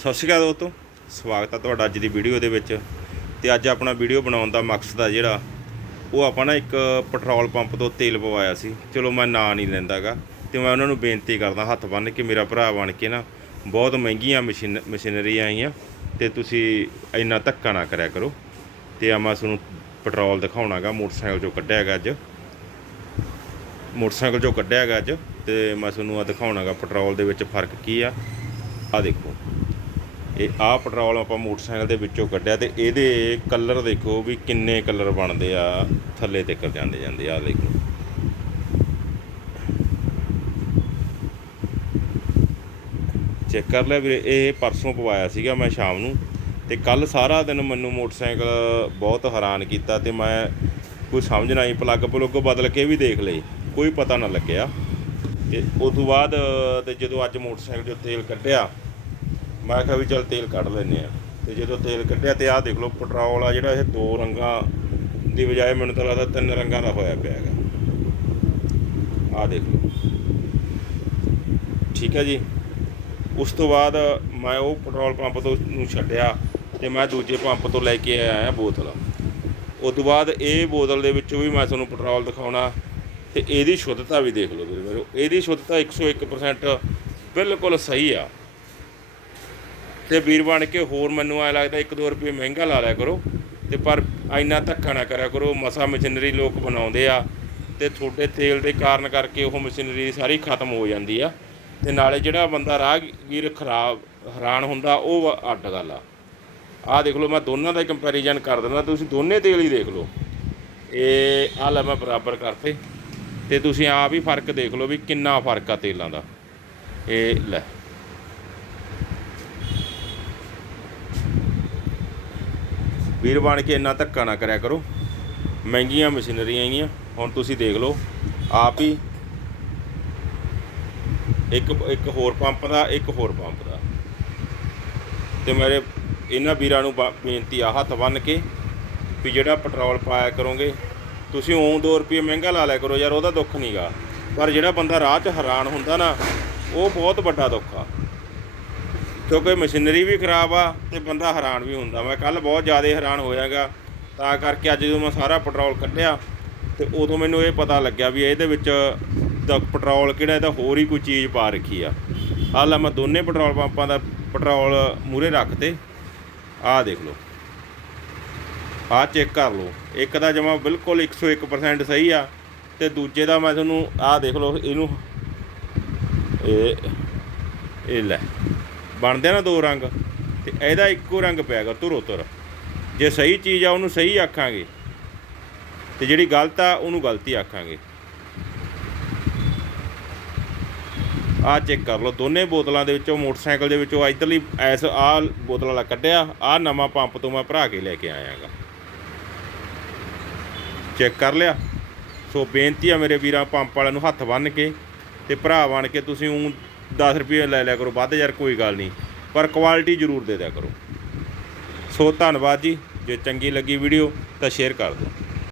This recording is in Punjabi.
ਸਤਿ ਸ਼੍ਰੀ ਅਕਾਲ ਦੋਸਤੋ, ਸਵਾਗਤ ਹੈ ਤੁਹਾਡਾ ਅੱਜ ਦੀ ਵੀਡੀਓ ਦੇ ਵਿੱਚ। ਤੇ ਅੱਜ ਆਪਣਾ ਵੀਡੀਓ ਬਣਾਉਣ ਦਾ ਮਕਸਦ ਆ ਜਿਹੜਾ, ਉਹ ਆਪਾਂ ਨਾ ਇੱਕ ਪੈਟਰੋਲ ਪੰਪ ਤੋਂ ਤੇਲ ਪਵਾਇਆ ਸੀ। ਚਲੋ ਮੈਂ ਨਾਂ ਨਹੀਂ ਲੈਂਦਾਗਾ, ਤੇ ਮੈਂ ਉਹਨਾਂ ਨੂੰ ਬੇਨਤੀ ਕਰਦਾ ਹੱਥ ਬੰਨ੍ਹ ਕੇ ਮੇਰਾ ਭਰਾ ਬਣ ਕੇ ਨਾ, ਬਹੁਤ ਮਹਿੰਗੀਆਂ ਮਸ਼ੀਨ ਮਸ਼ੀਨਰੀ ਆਈਆਂ, ਤੇ ਤੁਸੀਂ ਇੰਨਾ ਧੱਕਾ ਨਾ ਕਰਿਆ ਕਰੋ। ਤੇ ਆ ਮੈਂ ਤੁਹਾਨੂੰ ਪੈਟਰੋਲ ਦਿਖਾਉਣਾਗਾ, ਮੋਟਰਸਾਈਕਲ ਚੋਂ ਕੱਢਿਆ ਹੈਗਾ ਅੱਜ। ਮੋਟਰਸਾਈਕਲ ਚੋਂ ਕੱਢਿਆ ਹੈਗਾ ਅੱਜ, ਤੇ ਮੈਂ ਤੁਹਾਨੂੰ ਆ ਦਿਖਾਉਣਾਗਾ ਪੈਟਰੋਲ ਦੇ ਵਿੱਚ ਫ਼ਰਕ ਕੀ ਆ। ਆ ਦੇਖੋ। ਇਹ ਆਹ ਪੈਟਰੋਲ ਆਪਾਂ ਮੋਟਰਸਾਈਕਲ ਦੇ ਵਿੱਚੋਂ ਕੱਢਿਆ ਤੇ ਇਹਦੇ ਕਲਰ ਦੇਖੋ ਵੀ ਕਿੰਨੇ ਕਲਰ ਬਣਦੇ ਆ, ਥੱਲੇ ਤੱਕ ਜਾਂਦੇ ਜਾਂਦੇ ਆ ਦੇਖੋ। ਚੈੱਕ ਕਰ ਲਿਆ ਵੀਰੇ, ਇਹ ਪਰਸੋਂ ਪਵਾਇਆ ਸੀਗਾ ਮੈਂ ਸ਼ਾਮ ਨੂੰ ਤੇ ਕੱਲ ਸਾਰਾ ਦਿਨ ਮੈਨੂੰ ਮੋਟਰਸਾਈਕਲ ਬਹੁਤ ਹੈਰਾਨ ਕੀਤਾ ਤੇ ਮੈਂ ਕੋਈ ਸਮਝ ਨਾ ਆਈ ਪਲੱਗ ਪਲੁੱਗ ਬਦਲ ਕੇ ਵੀ ਦੇਖ ਲਏ, ਕੋਈ ਪਤਾ ਨਾ ਲੱਗਿਆ। ਤੇ ਉਸ ਤੋਂ ਬਾਅਦ ਤੇ ਜਦੋਂ ਅੱਜ ਮੋਟਰਸਾਈਕਲ 'ਚੋਂ ਤੇਲ ਕੱਢਿਆ ਮੈਂ ਕਿਹਾ ਵੀ ਚਲ ਤੇਲ ਕੱਢ ਲੈਨੇ ਆ ਤੇ ਜਦੋਂ ਤੇਲ ਕੱਢਿਆ ਤੇ ਆਹ ਦੇਖ ਲਓ ਪੈਟਰੋਲ ਆ ਜਿਹੜਾ ਇਹ ਦੋ ਰੰਗਾਂ ਦੀ ਬਜਾਏ ਮੈਨੂੰ ਤਾਂ ਲੱਗਦਾ ਤਿੰਨ ਰੰਗਾਂ ਦਾ ਹੋਇਆ ਪਿਆ ਹੈਗਾ। ਆਹ ਦੇਖ ਲਓ। ਠੀਕ ਹੈ ਜੀ। ਉਸ ਤੋਂ ਬਾਅਦ ਮੈਂ ਉਹ ਪੈਟਰੋਲ ਪੰਪ ਤੋਂ ਨੂੰ ਛੱਡਿਆ ਤੇ ਮੈਂ ਦੂਜੇ ਪੰਪ ਤੋਂ ਲੈ ਕੇ ਆਇਆ ਬੋਤਲ। ਉਸ ਤੋਂ ਬਾਅਦ ਇਹ ਬੋਤਲ ਦੇ ਵਿੱਚੋਂ ਵੀ ਮੈਂ ਤੁਹਾਨੂੰ ਪੈਟਰੋਲ ਦਿਖਾਉਣਾ ਤੇ ਇਹਦੀ ਸ਼ੁੱਧਤਾ ਵੀ ਦੇਖ ਲਓ ਵੀਰੇ ਮੇਰੇ। ਇਹਦੀ ਸ਼ੁੱਧਤਾ 101% ਬਿਲਕੁਲ ਸਹੀ ਆ। ਤੇ ਵੀਰ ਬਣ ਕੇ ਹੋਰ ਮੈਨੂੰ ਐ ਲੱਗਦਾ 1-2 ਰੁਪਏ ਮਹਿੰਗਾ ਲਾ ਲਿਆ ਕਰੋ। ਤੇ ਪਰ ਇੰਨਾ ਧੱਕਾ ਨਾ ਕਰਿਆ ਕਰੋ, ਮਸਾ ਮਸ਼ੀਨਰੀ ਲੋਕ ਬਣਾਉਂਦੇ ਆ ਤੇ ਤੁਹਾਡੇ ਤੇਲ ਦੇ ਕਾਰਨ ਕਰਕੇ ਉਹ ਮਸ਼ੀਨਰੀ ਸਾਰੀ ਖਤਮ ਹੋ ਜਾਂਦੀ ਆ। ਤੇ ਨਾਲੇ ਜਿਹੜਾ ਬੰਦਾ ਰਾਹਗੀਰ ਖਰਾਬ, ਹੈਰਾਨ ਹੁੰਦਾ, ਉਹ ਅੱਡ ਗੱਲ ਆ। ਆਹ ਦੇਖ ਲਓ, ਮੈਂ ਦੋਨਾਂ ਦਾ ਕੰਪੈਰੀਜ਼ਨ ਕਰ ਦਿੰਦਾ, ਤੁਸੀਂ ਦੋਨੇ ਤੇਲ ਹੀ ਦੇਖ ਲਓ। ਇਹ ਆਹ ਲੈ ਮੈਂ ਬਰਾਬਰ ਕਰਤੇ। ਤੇ ਤੁਸੀਂ ਆਪ ਹੀ ਫ਼ਰਕ ਦੇਖ ਲਓ ਵੀ ਕਿੰਨਾ ਫ਼ਰਕ ਆ ਤੇਲਾਂ ਦਾ। ਇਹ ਲੈ। ਵੀਰ ਬਣ ਕੇ ਇੰਨਾ ਧੱਕਾ ਨਾ ਕਰਿਆ ਕਰੋ। ਮਹਿੰਗੀਆਂ ਮਸ਼ੀਨਰੀਆਂ ਆਈਆਂ, ਹੁਣ ਤੁਸੀਂ ਦੇਖ ਲਓ, ਆਪ ਹੀ ਇੱਕ ਇੱਕ ਹੋਰ ਪੰਪ ਦਾ, ਇੱਕ ਹੋਰ ਪੰਪ ਦਾ। ਤੇ ਮੇਰੇ ਇਹਨਾਂ ਵੀਰਾਂ ਨੂੰ ਬੇਨਤੀ ਆ ਹੱਥ ਬੰਨ ਕੇ ਵੀ ਜਿਹੜਾ ਪੈਟਰੋਲ ਪਾਇਆ ਕਰੋਗੇ, ਤੁਸੀਂ ਉਹ 2 ਰੁਪਏ ਮਹਿੰਗਾ ਲਾ ਲਿਆ ਕਰੋ ਯਾਰ, ਉਹਦਾ ਦੁੱਖ ਨਹੀਂਗਾ ਪਰ ਜਿਹੜਾ ਬੰਦਾ ਰਾਹ 'ਚ ਹੈਰਾਨ ਹੁੰਦਾ ਨਾ, ਉਹ ਬਹੁਤ ਵੱਡਾ ਦੁੱਖ ਆ। ਕਿਉਂਕਿ ਮਸ਼ੀਨਰੀ ਵੀ ਖਰਾਬ ਆ ਤੇ ਬੰਦਾ ਹੈਰਾਨ ਵੀ ਹੁੰਦਾ। ਮੈਂ ਕੱਲ ਬਹੁਤ ਜ਼ਿਆਦਾ ਹੈਰਾਨ ਹੋਇਆਗਾ, ਤਾਂ ਕਰਕੇ ਅੱਜ ਜਦੋਂ ਮੈਂ ਸਾਰਾ ਪੈਟਰੋਲ ਕੱਢਿਆ ਤੇ ਉਦੋਂ ਮੈਨੂੰ ਇਹ ਪਤਾ ਲੱਗਿਆ ਵੀ ਇਹਦੇ ਵਿੱਚ ਦਾ ਪੈਟਰੋਲ ਕਿਹੜਾ ਇਹਦਾ ਹੋਰ ਹੀ ਕੋਈ ਚੀਜ਼ ਪਾ ਰੱਖੀ ਆ। ਆਹ ਮੈਂ ਦੋਨੇ ਪੈਟਰੋਲ ਪੰਪਾਂ ਦਾ ਪੈਟਰੋਲ ਮੂਰੇ ਰੱਖਤੇ ਆਹ ਦੇਖ ਲਓ। ਆਹ ਚੈੱਕ ਕਰ ਲਓ। ਇੱਕ ਦਾ ਜਮਾ ਬਿਲਕੁਲ 101% ਸਹੀ ਆ ਤੇ ਦੂਜੇ ਦਾ ਮੈਂ ਤੁਹਾਨੂੰ ਆਹ ਦੇਖ ਲਓ, ਇਹਨੂੰ ਇਹ ਇਹ ਲੈ। ਬਣਦੇ ਆ ਨਾ ਦੋ ਰੰਗ, ਤੇ ਇਹਦਾ ਇੱਕੋ ਰੰਗ ਪਿਆਗਾ ਧੁਰੋ ਧੁਰ ਜੇ ਸਹੀ ਚੀਜ਼ ਆ, ਉਹਨੂੰ ਸਹੀ ਆਖਾਂਗੇ। ਤੇ ਜਿਹੜੀ ਗਲਤ ਆ, ਉਹਨੂੰ ਗਲਤੀ ਆਖਾਂਗੇ। ਆ ਚੈੱਕ ਕਰ ਲਓ, ਦੋਨੇ ਬੋਤਲਾਂ ਦੇ ਵਿੱਚੋਂ, ਮੋਟਰਸਾਈਕਲ ਦੇ ਵਿੱਚੋਂ ਇਧਰਲੀ ਐਸ ਆ ਬੋਤਲ ਵਾਲਾ ਕੱਢਿਆ ਆ ਨਵਾਂ ਪੰਪ ਤੋਂ ਮੈਂ ਭਰਾ ਕੇ ਲੈ ਕੇ ਆਇਆਗਾ। ਚੈੱਕ ਕਰ ਲਿਆ। ਸੋ ਬੇਨਤੀ ਆ ਮੇਰੇ ਵੀਰਾਂ, ਪੰਪ ਵਾਲਿਆਂ ਨੂੰ ਹੱਥ ਬੰਨ ਕੇ ਤੇ ਭਰਾ ਬਣ ਕੇ ਤੁਸੀਂ ਉਹ 10 ਰੁਪਏ ਲੈ ਲਿਆ ਕਰੋ, ਵੱਧ ਯਾਰ ਕੋਈ ਗੱਲ ਨਹੀਂ। ਪਰ ਕੁਆਲਿਟੀ ਜ਼ਰੂਰ ਦੇ ਦਿਆ ਕਰੋ। ਸੋ ਧੰਨਵਾਦ ਜੀ, ਜੇ ਚੰਗੀ ਲੱਗੀ ਵੀਡੀਓ ਤਾਂ ਸ਼ੇਅਰ ਕਰ ਦਿਓ।